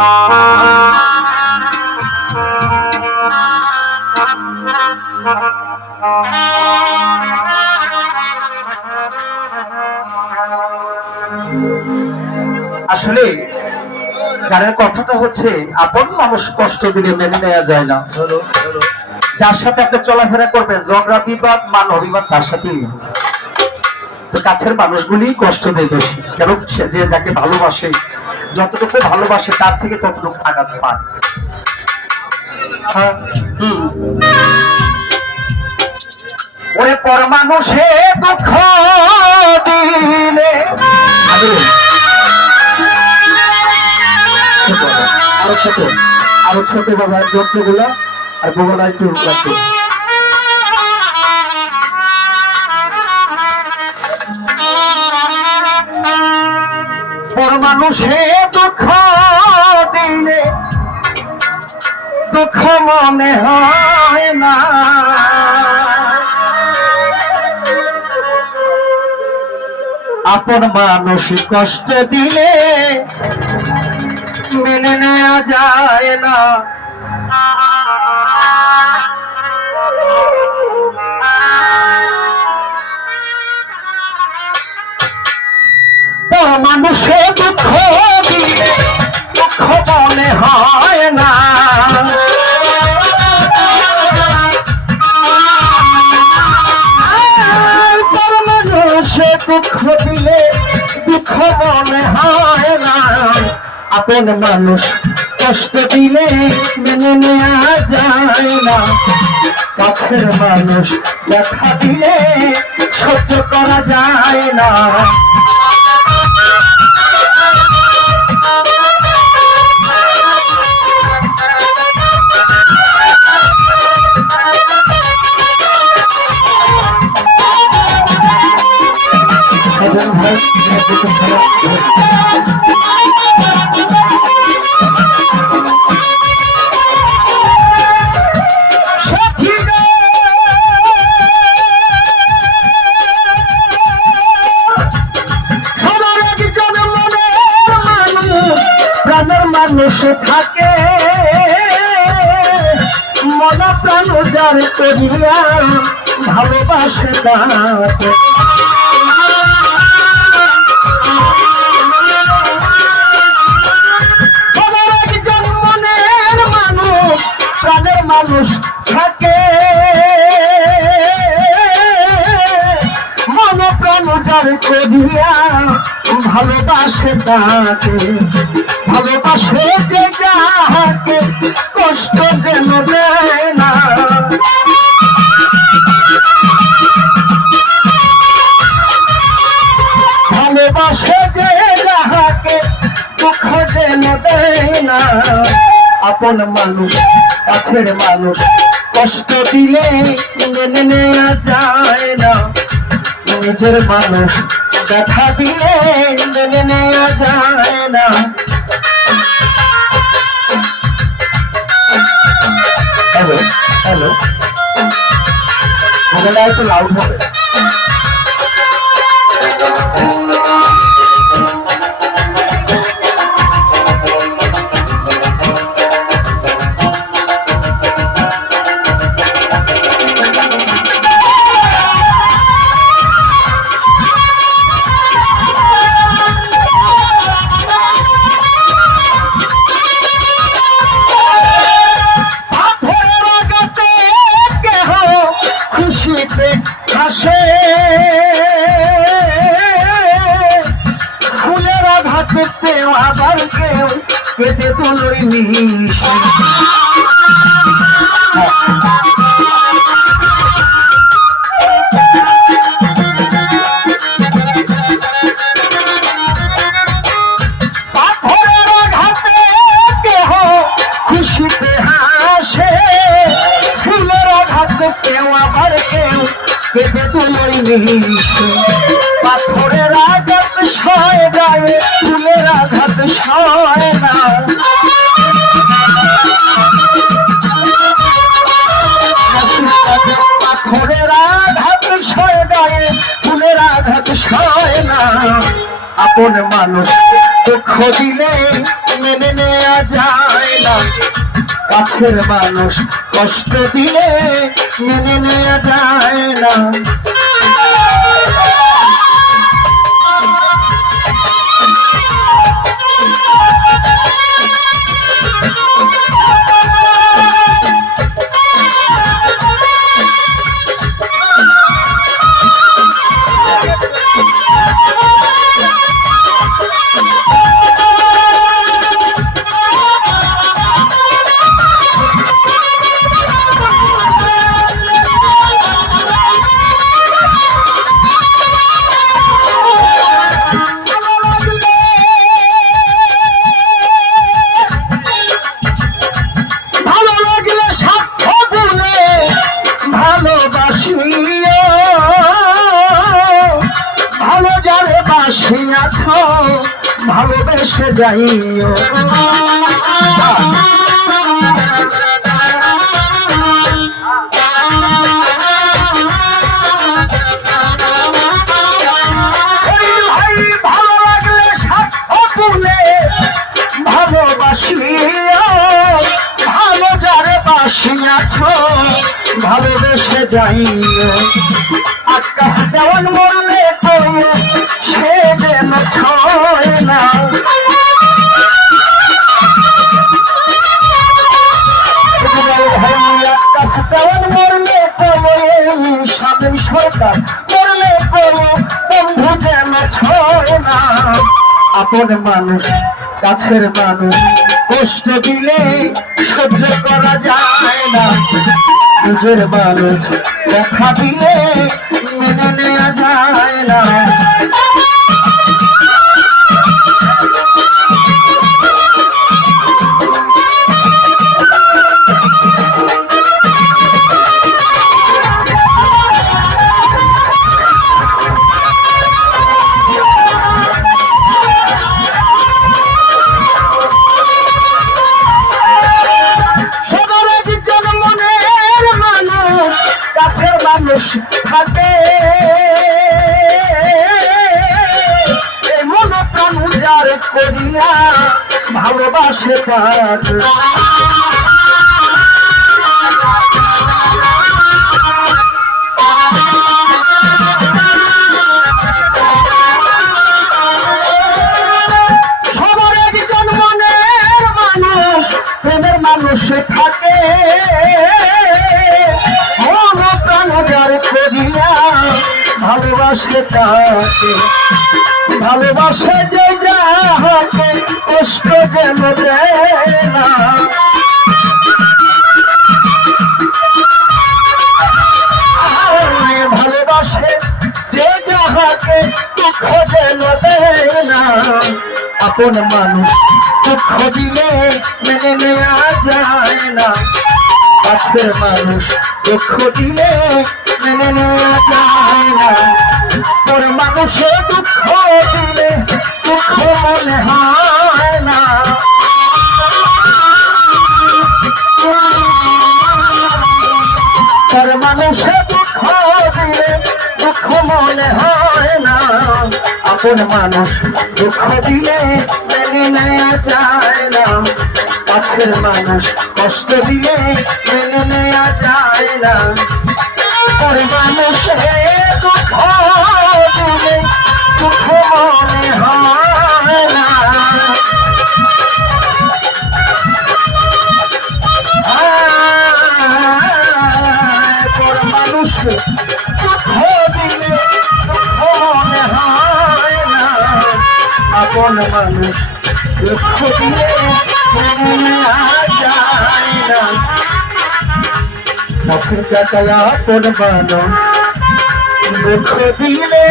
Ah আসলে গানের কথাটা হচ্ছে আপন মানুষ কষ্ট দিলে মেনে নেওয়া যায় না। যার সাথে আপনি চলাফেরা করবেন ঝগড়া বিবাদ মান অভিমান তার সাথেই কাছের মানুষগুলি কষ্ট দেয় বেশি এবং সে যে যাকে ভালোবাসে যতটুকু ভালোবাসে তার থেকে ততটুকু আঘাত পায়। হ্যাঁ, ওরে পর মানুষে দুঃখ দিলে। আরও ছোট আরও ছোট বাজার যন্ত্রগুলো, আর গোগলা একটু লাগবে। মানুষে দুঃখ দিলে, দুঃখ মনে হয় না। আপন মানুষ কষ্ট দিলে মেনে নেওয়া যায় না। মানুষের মানুষে দুঃখ দুঃখ মনে হয় না। আপন মানুষ কষ্ট দিলে মেনে নেওয়া যায় না। কাছের মানুষ দেখা দিলে সহ্য করা যায় না। এবং ভাই মানুষ থাকে। মনা প্রাণ যার করিয়া ভালোবাসে তাকে মানুষ মানুষ যার করিয়া ভালোবাসে তাকে, ভালোবাসে যে কষ্ট যেন দেয় না। ভালোবাসে যে যাহাকে, দুঃখ যেন দেয় না। আপন মানুষ, কাছের মানুষ, কষ্ট দিলে মেনে নেওয়া যায় না। নিজের মানুষ কথা দিয়ে মেনে নেওয়া যায় না। Hello hello. মোবাইলটা একটু লাউড হবে। কেউ আবার কেউ কেঁদে তুলই মিশে আপন মানুষ দুঃখ দিলে মেনে নেওয়া যায় না। কাছের মানুষ কষ্ট দিলে মেনে নেওয়া যায় না। যাইও। ভালো যারে বাসিয়াছ ভালোবেসে যাইও। আকাশ দেওয়ান মরলে আপন মানুষ, কাছের মানুষ। কষ্ট দিলে সহ্য করা যায় না। নিজের মানুষ দেখা দিলে মেনে নেওয়া যায় না। কাছের মানুষ থাকে। মন প্রাণ উজার করিয়া ভালোবাসে তাকে ভালোবাসে তাকে ভালোবাসে যে যাহাকে কষ্ট যেন ভালোবাসে যে যাহাকে দুঃখ যেন না। আপন মানুষ দুঃখ দিলে মেনে নেওয়া যায় না। কাছের মানুষ। দুঃখ দিলে মেনে নেওয়া যায় না। তোর মানুষে দুঃখ দিলে দুঃখ মনে হয় না। তার মানুষে দুঃখ দিলে দুঃখ মনে হয় না। আপন মানুষ দুঃখ দিলে মেনে নেওয়া যায় না। কাছের মানুষ কষ্ট দিলে মেনে নেওয়া যায় না। তোর দুঃখ মনে হয় না আপন মানুষ দুঃখ কাটায় আপন মানুষ দুঃখ দিলে